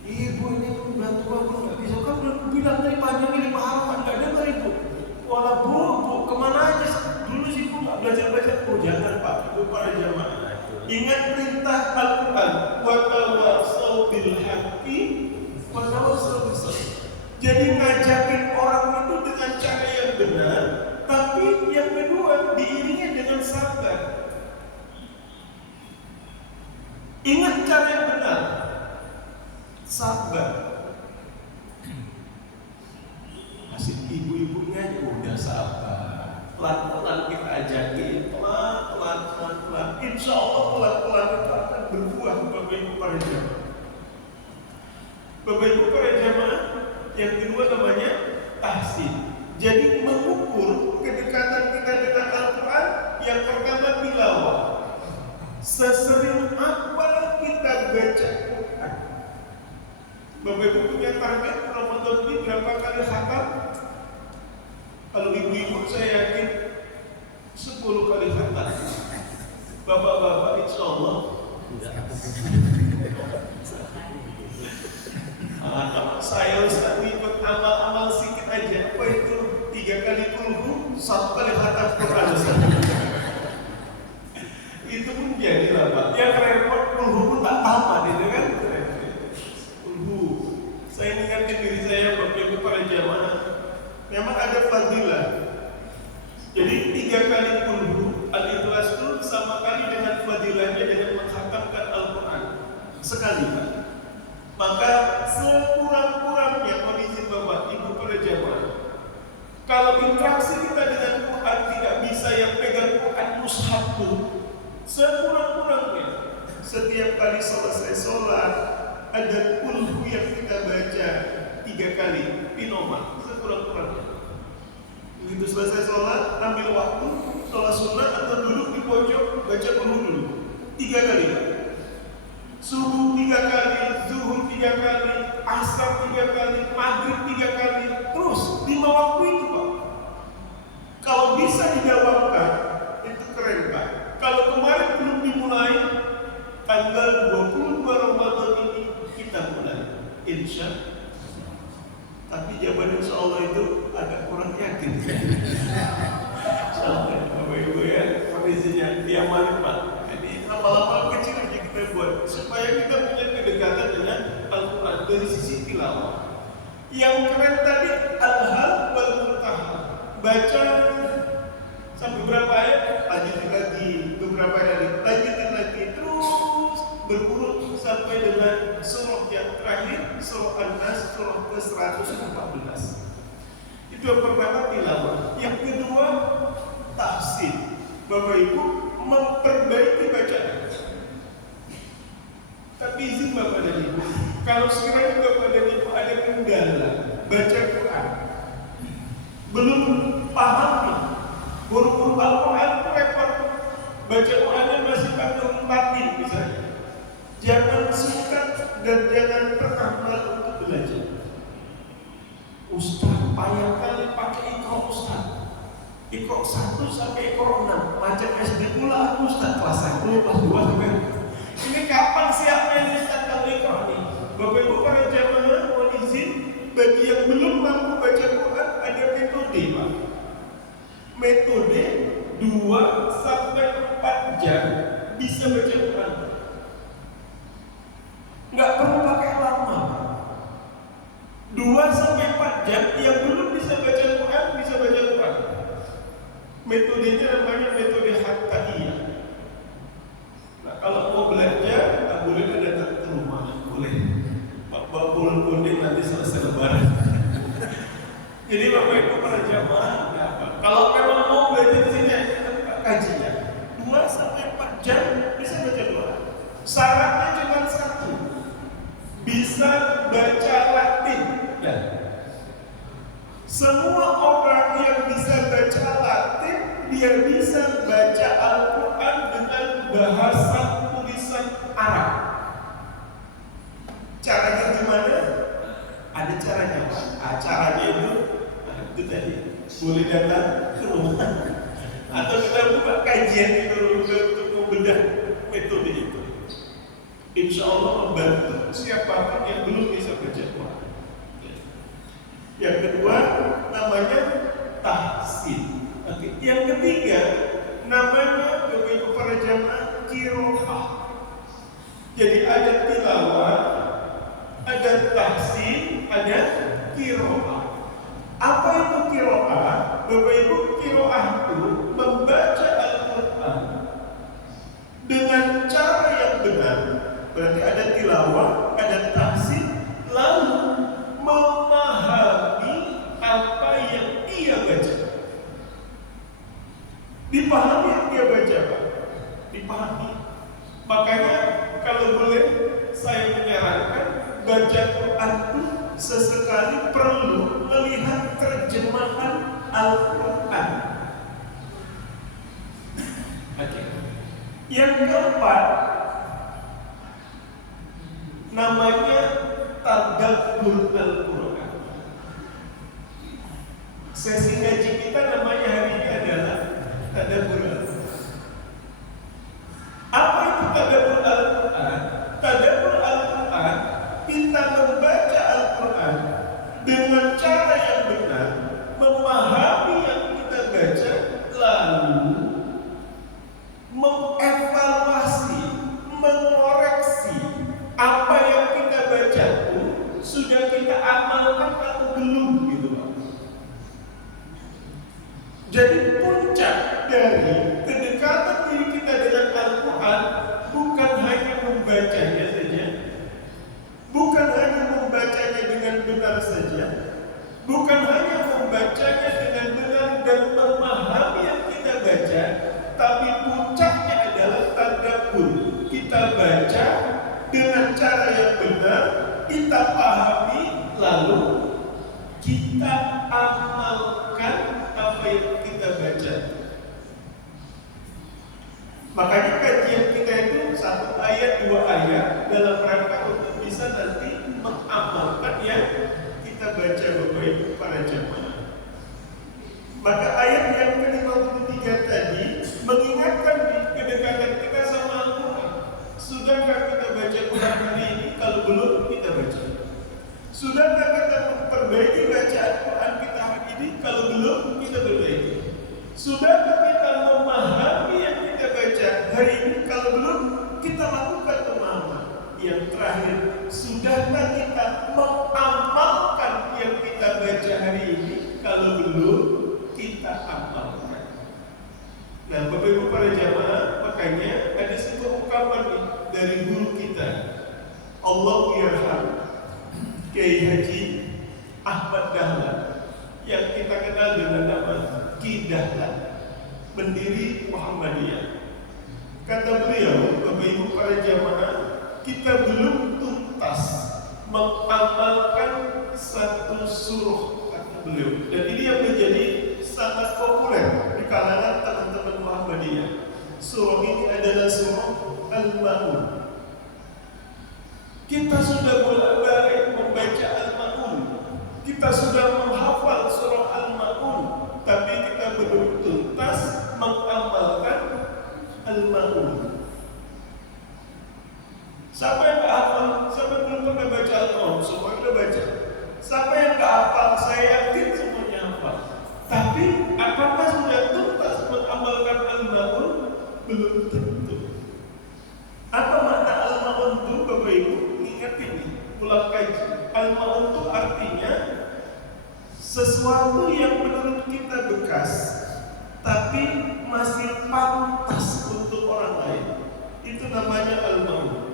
Ibu ini bantu aku nggak bisa, kan udah bilang tadi panjangnya 5 halaman, nggak dengar ibu. Walah bu, kemana aja? Dulu sih bu nggak belajar. Oh jangan pak, ibu para jamaah. Ingat perintah Al-Quran, wa tawassaw bil haqqi wa tawassaw bis sabr. Jadi ngajakin orang itu dengan cara yang benar, tapi yang kedua diiringi dengan sabar. Ingat cara yang benar, sabar. Masih ibu-ibunya udah sabar. Pelan-pelan kita ajakin, pelan-pelan. Insya Allah pelan-pelan itu akan berbuah, Bapak Ibu para jamaah. Bapak Ibu para jamaah, yang kedua namanya tahsin. Jadi mengukur kedekatan kita dengan Al-Quran. Yang pertama tilawah. Sesering apa kita baca Quran. Bapak Ibu punya target Ramadan ini berapa kali khatam? Kalau ibu-ibu saya yakin 10 kali khatam. Bapak-bapak insya Allah kalau saya Ustaz ikut amal-amal sedikit aja. Apa itu? 3 kali kulhu, 1 kali khatam Quran. Itu pun jadi lah Pak. Yang repot kulhu pun tak tamat itu kan. Kulhu. Saya ingatkan diri saya Bapak Ibu para jamaah. Memang ada fadilah. Jadi 3 kali kulhu Al-Ikhlas itu sama kali dengan fadilahnya dengan menghatamkan Al-Quran sekali Pak. Maka sekurang-kurangnya kondisi Bapak Ibu para jamaah, kalau interaksi kita dengan Quran tidak bisa yang pegang Quran mushaf itu, sekurang-kurangnya setiap kali selesai sholat ada kulhu yang kita baca 3 kali pinoman, sekurang-kurangnya. Begitu selesai sholat, ambil waktu sholat sunat atau duduk di pojok baca kulhu dulu 3 kali. Subuh 3 kali, zuhur 3 kali, asar 3 kali, maghrib 3 kali, terus 5 waktu itu Pak. Kalau bisa dijawabkan, itu keren Pak. Kalau kemarin belum dimulai, tanggal 22 Ramadan ini kita mulai, insya Allah. Tapi jawaban insya Allah itu agak kurang yakin. Insya Allah, Bapak Ibu ya, kondisinya diamalin Pak. Ini amal-amal kecil aja kita buat supaya kita punya kedekatan dengan Al-Quran dari sisi tilawah. Yang keren tadi al-hal wal muntahal. Baca sampai beberapa ayat, lanjutin lagi, beberapa ayat lanjutin lagi, terus berurut sampai dengan surah yang terakhir, surah An-Nas, surah ke-114. Itu yang pertama tilawah. Yang kedua tahsin. Bapak Ibu memperbaiki bacaan. Tapi izin Bapak dan Ibu, kalau sekiranya Bapak dan Ibu ada kendala baca Quran, belum paham nih, buru-buru Al-Quran itu repot, baca Qurannya masih pakai tatin misalnya. Jangan singkat dan jangan pernah malu untuk belajar. Ustaz payah kali pakai Iqra Ustaz. Iqra 1 sampai Iqra 6, macam SD pula Ustaz kelas 1, kelas 2 sampai. Ini kapan siapnya ini Ustaz kalau Iqra nih? Bapak Ibu para jamaah mohon izin, bagi yang belum mampu baca Quran ada metode Pak. Metode 2 sampai 4 jam bisa baca Quran. Nggak perlu pakai lama. 2 sampai 4 jam yang belum bisa baca Quran bisa baca Quran. Metodenya namanya metode Hattaiyah. Nah, kalau mau belajar, nggak boleh datang ke rumah, boleh. Bawa pulang kuning nanti selesai lebaran. Jadi Bapak Ibu para jamaah, kalau memang mau belajar di sini, kajinya 2 sampai 4 jam bisa baca Quran. Syaratnya cuma 1, bisa baca Latin. Ya. Semua orang yang bisa baca Latin, dia bisa baca Al-Quran dengan bahasa tulisan Arab. Caranya gimana? Ada caranya Pak. Caranya itu itu tadi boleh datang ke rumah atau kita buka kajian di Nurul untuk membedah metode itu. Insya Allah membantu siapapun yang belum bisa baca Quran. Yang kedua namanya tahsin. Oke. Yang ketiga namanya bagi para jamaah qiraah. Jadi ada tilawah, ada tahsin, ada qiraah. Apa itu qiraah? Bapak Ibu, qiraah itu membaca Al-Quran dengan cara yang benar. Berarti ada tilawah, ada tahsin, lalu memahami apa yang ia baca. Dipahami yang dia baca, Pak. Dipahami. Makanya kalau boleh saya menyarankan baca Quran itu sesekali perlu melihat terjemahan Al-Quran. Oke. Yang keempat namanya tadabbur Al-Quran. Sesi ngaji kita namanya hari ini adalah tadabbur Al-Quran. Apa itu tadabbur Al-Quran? Tadabbur Al-Quran, kita membaca Al-Quran dengan cara yang benar, memahami yang kita baca, lalu mengevaluasi, mengoreksi apa yang kita baca itu sudah kita amalkan atau belum, gitu Pak. Jadi puncak dari kedekatan diri kita dengan Al-Quran bukan hanya membacanya saja, bukan hanya membacanya dengan benar saja, bukan hanya membacanya dengan benar dan memahami yang kita baca, tapi puncaknya adalah tadabbur. Kita baca dengan cara yang benar, kita pahami, lalu kita amalkan apa yang kita baca. Makanya kajian kita itu 1 ayat 2 ayat dalam rangka untuk bisa nanti mengamalkan yang kita baca, Bapak Ibu para jamaah. Maka ayat yang ke-53 tadi mengingatkan kedekatan kita sama Al-Quran. Sudahkah kita baca Quran hari ini? Kalau belum, kita baca. Sudahkah kita memperbaiki bacaan Quran kita hari ini? Kalau belum, kita perbaiki. Sudahkah kita memahami yang kita baca hari ini? Kalau belum, kita lakukan pemahaman. Yang terakhir, sudahkah kita mengamalkan yang kita baca hari ini? Kalau belum, kita amalkan. Nah, Bapak Ibu para jamaah, makanya ada sebuah ungkapan nih dari guru kita, Allahu yarham Kiai Haji Ahmad Dahlan, yang kita kenal dengan nama Ki Dahlan, pendiri Muhammadiyah. Kata beliau, Bapak Ibu para jamaah, kita belum tuntas mengamalkan satu surah, kata beliau. Dan ini yang menjadi sangat populer di kalangan teman-teman Muhammadiyah. Surah ini adalah surah Al-Ma'un. Kita sudah bolak-balik membaca Al-Ma'un, kita sudah menghafal surah Al-Ma'un, tapi kita belum tuntas mengamalkan Al-Ma'un. Siapa yang tak hafal? Siapa yang belum pernah baca Al-Ma'un? Semua kita baca. Siapa yang tak hafal? Saya yakin semuanya hafal. Tapi apakah sudah tuntas mengamalkan Al-Ma'un? Belum tentu. Apa makna Al-Ma'un itu, Bapak Ibu? Ingat ini, ulang kaji. Al-Ma'un itu artinya sesuatu yang menurut kita bekas, tapi masih pantas untuk orang lain. Itu namanya Al-Ma'un.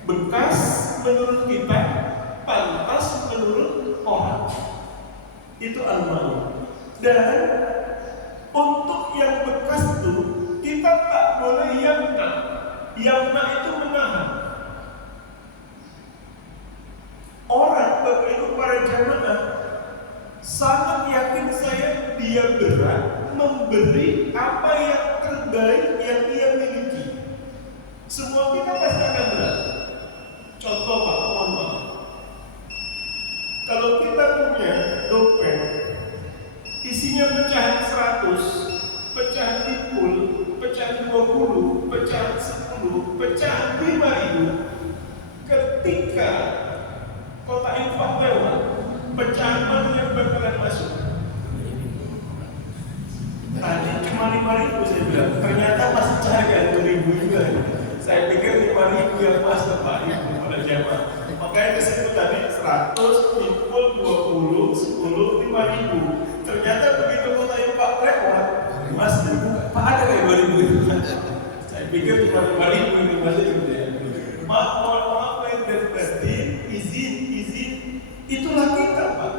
Bekas menurut kita, pantas menurut orang. Itu Al-Ma'un. Dan untuk yang bekas itu kita tak boleh yamna. Yamna itu menahan. Orang, Bapak Ibu para jamaah, sangat yakin saya dia berat memberi apa yang terbaik yang dia miliki. Semua kita pasti akan berat. Contoh Pak, mohon maaf. Kalau kita punya dompet ketika kota infak lewat, pecahan mana yang bakalan masuk? Tadi cuma 5.000 saya bilang, ternyata masih cari 2.000 juga. Saya pikir 5.000 yang masuk Pak Ibu pada jamaah. Makanya disitu tadi 100 pukul 20, 10, 5.000. Ternyata begitu kota infak lewat, masih Pak ada kayak 2.000 itu. Saya pikir cuma 5.000 ini masih gitu ya. Maaf dan batin, izin, itulah kita Pak.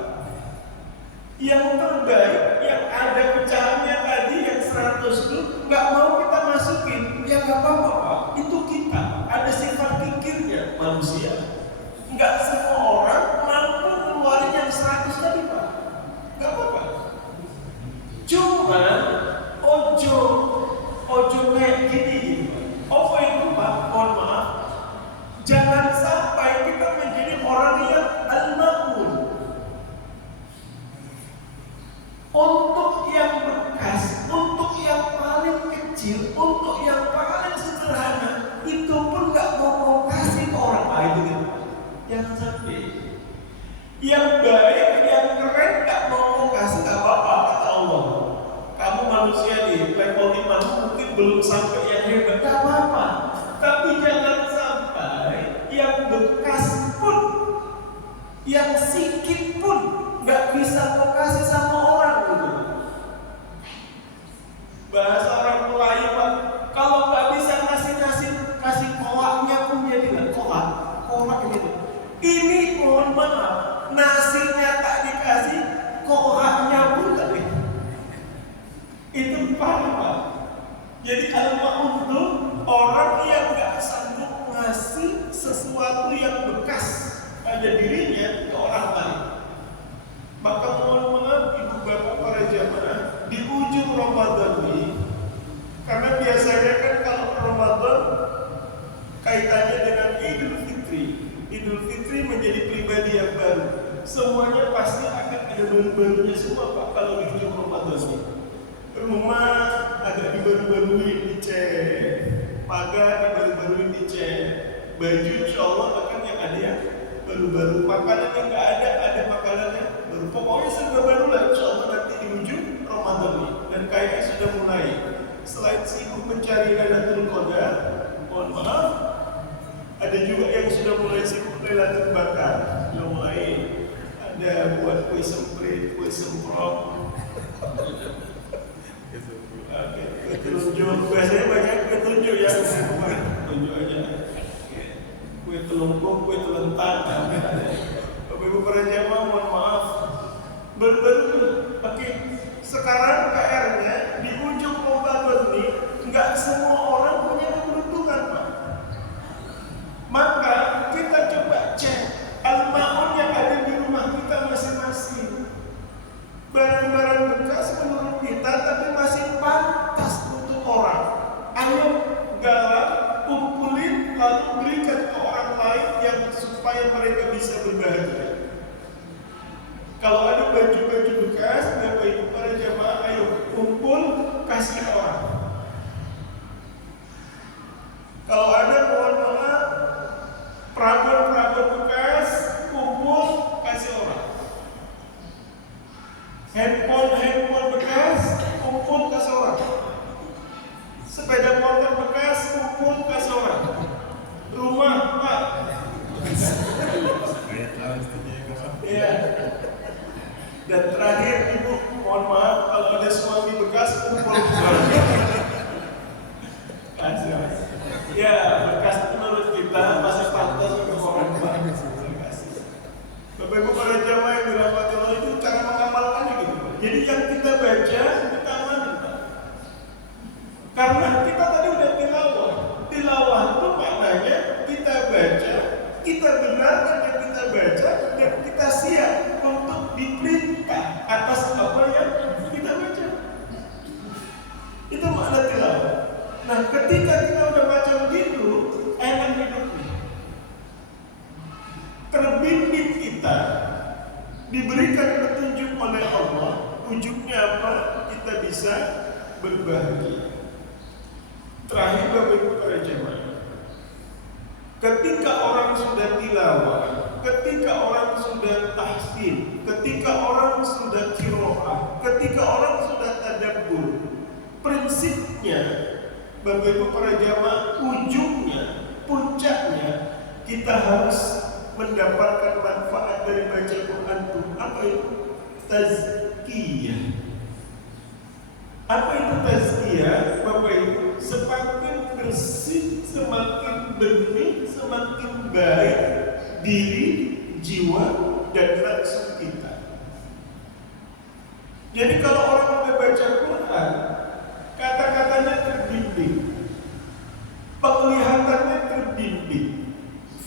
Yang terbaik, yang ada pecahannya tadi yang 100 itu nggak mau kita masukin, ya nggak apa-apa Pak. Itu kita, ada sifat pikirnya manusia. Nggak semua orang mampu ngeluarin yang 100 tadi Pak. Nggak apa-apa. Cuma ojo kayak gini gitu Pak. Apa itu Pak? Mohon maaf. Jangan sampai kita menjadi orang yang al-ma'mun. Untuk yang bekas, untuk yang paling kecil, untuk yang paling sederhana, itu pun gak mau kasih ke orang lain gitu. Jangan sampai. Yang baik, yang keren gak mau kasih, gak apa-apa kata Allah. Kamu manusia nih, level 5 mungkin belum sampai yang hebat, gak apa-apa. Tapi jangan sampai yang bekas pun, yang sikit pun gak bisa kau kasih sama orang gitu. Bahasa orang Melayu Pak, kalau gak bisa kasih kolaknya pun jadilah kolak gitu. Ini mohon maaf, nasinya tak dikasih, kolaknya pun tak dikasih. Itu parah Pak. Jadi al-ma'un itu orang yang gak sanggup ngasih sesuatu yang bekas pada dirinya ke orang lain. Maka mohon maaf ibu bapak para jamaah, di ujung Ramadan ini, karena biasanya kan kalau Ramadan kaitannya dengan Idul Fitri. Idul Fitri menjadi pribadi yang baru. Semuanya pasti akan ada baru-barunya semua Pak kalau di ujung Ramadan ini. Rumah agak dibaru-baruin, dicek, pagar dibaru-baruin, dicek, baju insya Allah akan yang ada yang baru-baru, makanan yang nggak ada makanannya baru. Pokoknya serba baru lah insya Allah nanti di ujung Ramadan ini. Dan kayaknya sudah mulai. Selain sibuk mencari Lailatul Qadar, mohon maaf, ada juga yang sudah mulai sibuk Lailatul Bakar. Sudah mulai ada buat kue semprit, kue semprot. Tunjuk, biasanya banyak kue tunjuk ya, tunjuk aja. Kue telungkup, kue telentang. Bapak Ibu para jamaah, mohon maaf. Baru-baru, oke. Sekarang PR-nya di ujung Ramadan ini, nggak semua orang punya keberuntungan Pak. Maka kita coba cek al-ma'un yang ada di rumah kita masing-masing. Barang-barang bekas menurut kita tapi masih pantas untuk orang. Ayo galak, kumpulin lalu berikan ke orang lain yang supaya mereka bisa berbahagia. Kalau ada baju-baju bekas, Bapak Ibu para jamaah, ayo kumpul kasih orang. Kalau ada mohon maaf perabot-perabot bekas, kumpul kasih orang. Handphone bekas, kumpul kasih orang. Sepeda motor bekas, kumpul kasih orang. Rumah Pak. Iya. Dan terakhir Ibu, mohon maaf kalau ada suami bekas, kumpul kasih. Ya, bekas menurut kita masih pantas untuk orang bekas. Bapak Ibu para jamaah yang dirahmati Allah, itu cara mengamalkannya gitu. Jadi yang kita baca, kita amalin Pak. Karena kita tadi udah tilawah. Tilawah itu maknanya kita baca, kita benarkan yang kita baca, dan kita siap untuk diperintah atas apa yang kita baca. Itu makna tilawah. Nah, ketika kita udah baca begitu, enak hidupnya. Terbimbing kita, diberikan petunjuk oleh Allah, ujungnya apa? Kita bisa berbahagia. Terakhir Bapak Ibu para jemaah, Ketika orang sudah tilawah, ketika orang sudah tahsin, ketika orang sudah qiraah, ketika orang sudah tadabbur, prinsipnya Bapak Ibu para jamaah, ujungnya, puncaknya kita harus mendapatkan manfaat dari baca Quran itu. Apa itu? Tazkiyah. Apa itu tazkiyah? Bapak Ibu, semakin bersih, semakin bening, semakin baik diri, jiwa, dan nafsu kita. Jadi kalau orang udah baca Quran, kata-katanya terbimbing, penglihatannya terbimbing,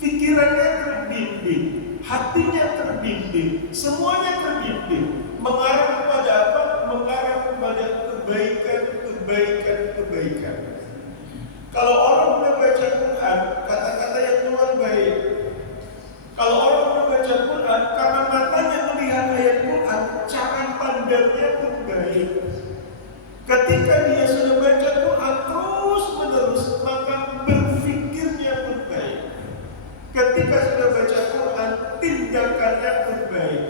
pikirannya terbimbing, hatinya terbimbing, semuanya terbimbing, mengarah kepada apa? Mengarah kepada kebaikan. Kalau orang udah baca Quran, kata-kata yang keluar baik. Kalau orang udah baca Quran, karena matanya melihat ayat Quran, cara pandangnya pun baik. Ketika dia sudah baca Quran terus menerus, maka berfikirnya pun baik. Ketika sudah baca Quran, tindakannya pun baik.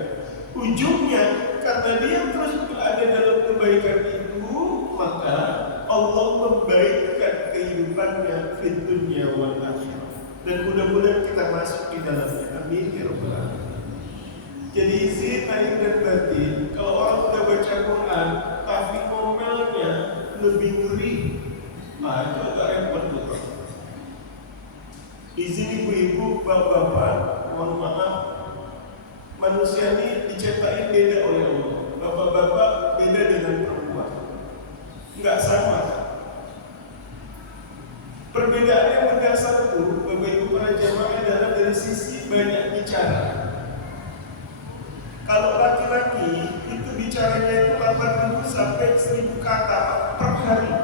Ujungnya, karena dia terus berada dalam kebaikan itu, maka Allah membaikkan kehidupannya di dunia wal akhirah. Dan mudah-mudahan kita masuk di dalamnya. Amin ya rabbal alamin. Jadi izin lahir dan batin, kalau orang sudah baca Quran, tapi ngomelnya lebih ngeri, nah itu agak repot tuh. Izin ibu-ibu, bapak-bapak, mohon maaf, manusia ini diciptain beda oleh Allah. Bapak-bapak beda dengan perempuan, nggak sama. Perbedaan yang mendasar itu, Bapak Ibu para jamaah, adalah dari sisi banyak bicara. Kalau laki-laki itu bicaranya itu 8.000 sampai 1.000 kata per hari.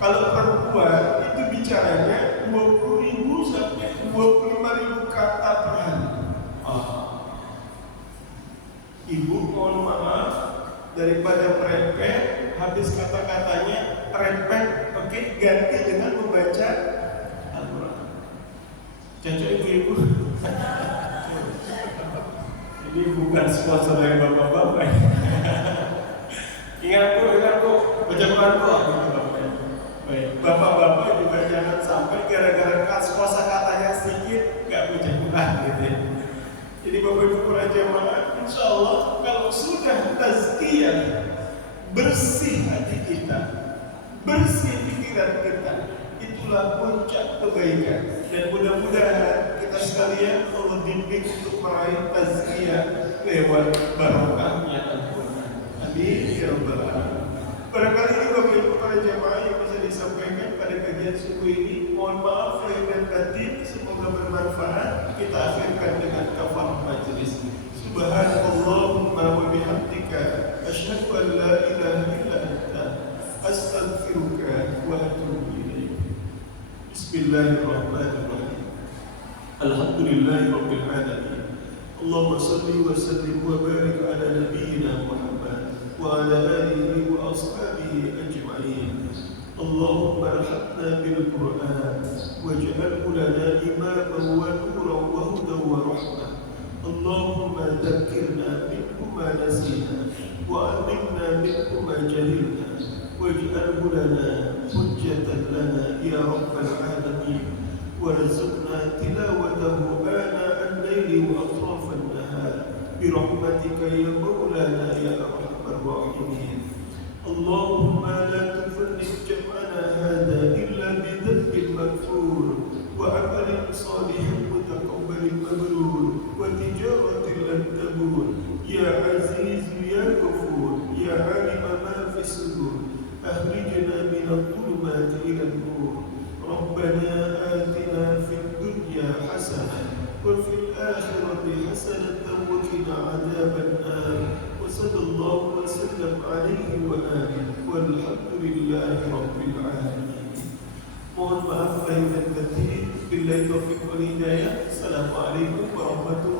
Kalau perempuan itu bicaranya 20.000 sampai 25.000 kata per hari. Ibu mohon maaf, daripada merepet, habis kata-katanya repet, oke, ganti dengan membaca Al-Quran. Cocok ibu-ibu? Ini bukan sponsor dari bapak-bapak. Ingat bu, baca Quran bu, baik. Bapak-bapak juga jangan sampai gara-gara kosa katanya sedikit nggak baca Quran gitu ya. Jadi Bapak Ibu para jamaah, insya Allah kalau sudah tazkiyah, bersih hati kita, bersih pikiran kita, itulah puncak kebaikan. Dan mudah-mudahan kita sekalian Allah bimbing untuk meraih tazkiyah lewat barokahnya Al-Quran. Amin ya rabbal alamin. Barangkali ini Bapak Ibu para jamaah yang bisa disampaikan pada kajian subuh ini. Mohon maaf lahir dan batin, semoga bermanfaat. Kita akhirkan dengan kafarah majelis. Subhanallahumma wa bihamdika, asyhadu an la ilaha illa anta, astaghfiruka wa atubu ilaik. Bismillahirrahmanirrahim. Alhamdulillahi rabbil alamin. Allahumma salli wa sallim wa barik ala nabiyyina Muhammad wa ala alihi wa ashabihi ajma'in. Allahumma arhamna bil Qur'an waj'alhu lana imaman wa nuran wa hudan wa rahmah. Allahumma dhakkirna minhu ma nasina wa 'allimna minhu ma jahilna waj'alhu lana hujjatan lana ya rabbal alamin. warzuqna tilawatahu ana al-layli wa atraf an-nahar birahmatika ya maulana ya arhamar rahimin. Allahumma la tufarriq jam'ana hadha illa bidhanbin maghfur wa 'amalin salihin mutaqabbalin mabrur wa tijaratin lan tabur ya aziz ya ghafur ya 'alima ma fi sudur akhrijna min adh-dhulumati ila an-nur. Rabbana atina fid dunya hasanah wa fil akhirati hasanatan wa qina adzaban nar. Wa sallallahu wa sallam alaihi wa alihi walhamdulillahi rabbil alamin. Mohon maaf lahir dan batin. Billahi taufiq wal hidayah. Assalamualaikum warahmatullahi wabarakatuh.